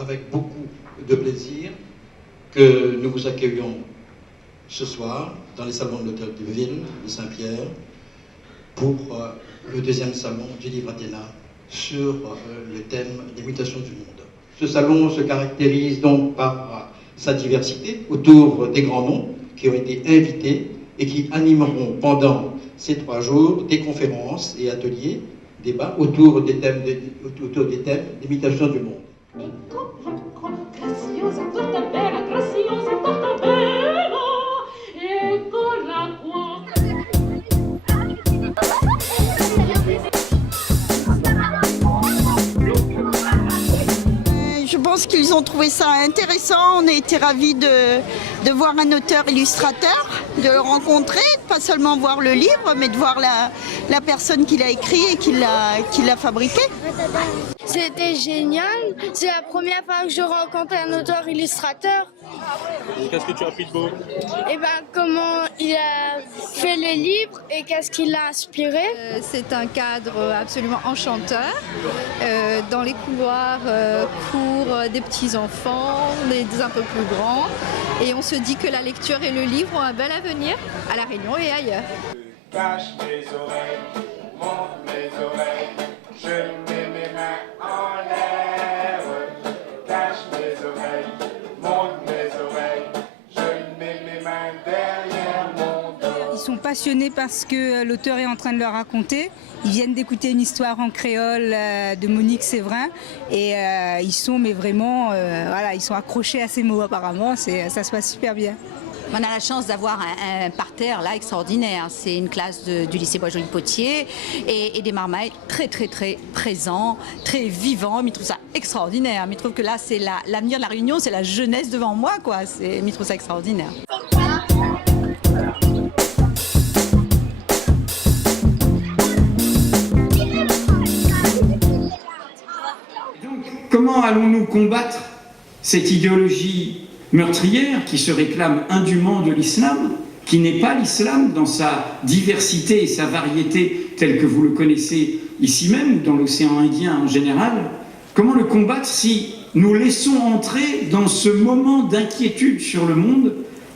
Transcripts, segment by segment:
avec beaucoup de plaisir que nous vous accueillons ce soir dans les salons de l'Hôtel de Ville de Saint-Pierre pour le deuxième salon du livre Athéna sur le thème des mutations du monde. Ce salon se caractérise donc par sa diversité autour des grands noms qui ont été invités et qui animeront pendant ces 3 jours des conférences et ateliers, débats autour des thèmes des mutations du monde. Je pense qu'ils ont trouvé ça intéressant. On a été ravis de voir un auteur-illustrateur, de le rencontrer, pas seulement voir le livre, mais de voir la personne qui l'a écrit et qui l'a fabriqué. C'était génial. C'est la première fois que je rencontre un auteur-illustrateur. Qu'est-ce que tu as appris de beau? Et comment il a fait le livre et qu'est-ce qui l'a inspiré. C'est un cadre absolument enchanteur. Dans les couloirs courent des petits-enfants, des un peu plus grands. Et on se dit que la lecture et le livre ont un bel avenir à La Réunion et ailleurs. Cache mes oreilles, monte mes oreilles, je mets mes mains en l'air. Cache mes oreilles, monte mes oreilles, je mets mes mains derrière mon dos. Ils sont passionnés parce que l'auteur est en train de leur raconter. Ils viennent d'écouter une histoire en créole de Monique Séverin et ils sont ils sont accrochés à ces mots apparemment. Ça se passe super bien. On a la chance d'avoir un parterre là extraordinaire. C'est une classe du lycée Bois-Joli-Potier et des marmailles très très très présents, très vivants. Mais ils trouvent ça extraordinaire. Mais ils trouvent que là c'est l'avenir de la Réunion, c'est la jeunesse devant moi quoi. Mais ils trouvent ça extraordinaire. Comment allons-nous combattre cette idéologie meurtrière qui se réclame indûment de l'islam, qui n'est pas l'islam dans sa diversité et sa variété telle que vous le connaissez ici même, ou dans l'océan Indien en général? Comment le combattre si nous laissons entrer dans ce moment d'inquiétude sur le monde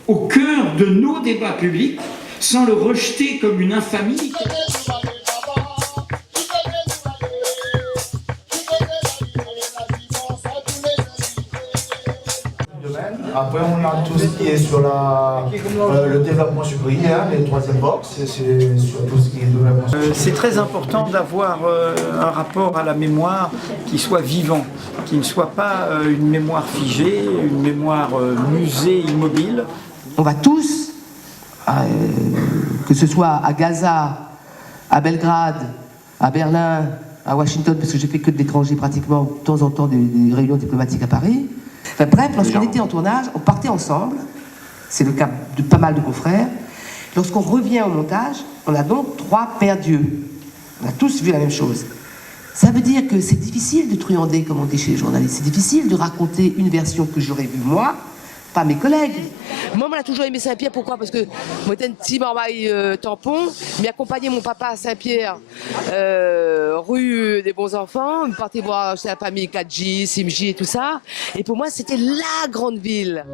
au cœur de nos débats publics sans le rejeter comme une infamie? Après, on a tout ce qui est sur le développement supérieur, les 3e box, c'est sur tout ce qui est développement supérieur. C'est très important d'avoir un rapport à la mémoire qui soit vivant, qui ne soit pas une mémoire figée, une mémoire musée immobile. On va tous, que ce soit à Gaza, à Belgrade, à Berlin, à Washington, parce que j'ai fait que de l'étranger pratiquement, de temps en temps des réunions diplomatiques à Paris. Enfin, bref, lorsqu'on était en tournage, on partait ensemble, c'est le cas de pas mal de confrères. Lorsqu'on revient au montage, on a donc 3 paires d'yeux. On a tous vu la même chose. Ça veut dire que c'est difficile de truander, comme on dit chez les journalistes. C'est difficile de raconter une version que j'aurais vue moi, pas mes collègues. Moi, on a toujours aimé Saint-Pierre. Pourquoi? Parce que moi, j'étais un petit marmaille tampon. Mais accompagné mon papa à Saint-Pierre, rue des Bons Enfants. On partait voir chez la famille 4J, Simji et tout ça. Et pour moi, c'était la grande ville.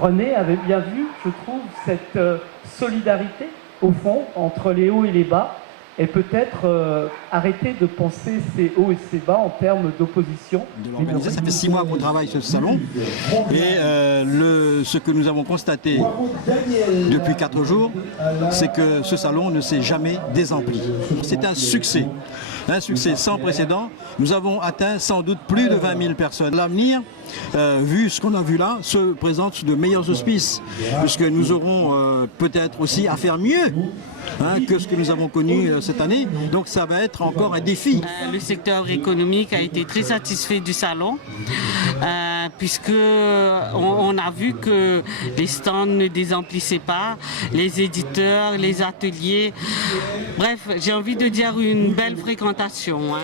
René avait bien vu, je trouve, cette solidarité, au fond, entre les hauts et les bas, et peut-être arrêter de penser ces hauts et ces bas en termes d'opposition. Ça fait 6 mois qu'on travaille sur ce salon, et ce que nous avons constaté depuis 4 jours, c'est que ce salon ne s'est jamais désempli. C'est un succès sans précédent. Nous avons atteint sans doute plus de 20 000 personnes. L'avenir, vu ce qu'on a vu là, se présente sous de meilleurs auspices, puisque nous aurons peut-être aussi à faire mieux que ce que nous avons connu cette année. Donc ça va être encore un défi. Le secteur économique a été très satisfait du salon, puisque on a vu que les stands ne désemplissaient pas, les éditeurs, les ateliers. Bref, j'ai envie de dire une belle fréquentation. Hein.